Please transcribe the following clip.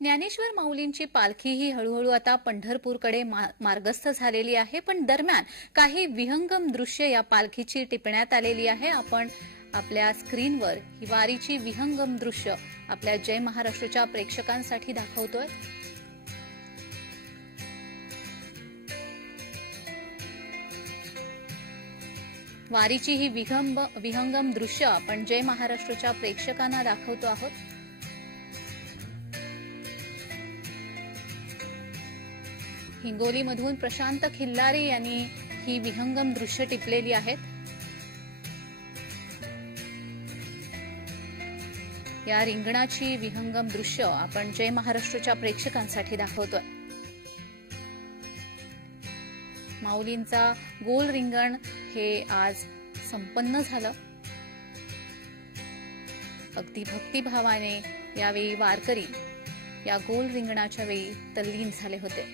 ज्ञानेश्वर माऊलींची पालखी ही हळूहळू आता पंढरपूरकडे मार्गस्थ झालेली आहे, पण दरम्यान काही विहंगम दृश्य या पालखीची टिपण्यात आलेली आहे. आपण आपल्या स्क्रीनवर ही वारीची विहंगम दृश्य आपल्या जय महाराष्ट्रच्या प्रेक्षकांसाठी दाखवतोय. वारीची ही विहंगम दृश्य आपण जय महाराष्ट्रच्या प्रेक्षकांना दाखवतो आहोत. हिंगोलीमधून प्रशांत खिल्लारे यांनी ही विहंगम दृश्य टिपलेली आहेत. या रिंगणाची विहंगम दृश्य आपण जय महाराष्ट्रच्या प्रेक्षकांसाठी दाखवतोय. माऊलींचा गोल रिंगण हे आज संपन्न झालं. अगदी भक्तिभावाने यावेळी वारकरी या गोल रिंगणाच्या वेळी तल्लीन झाले होते.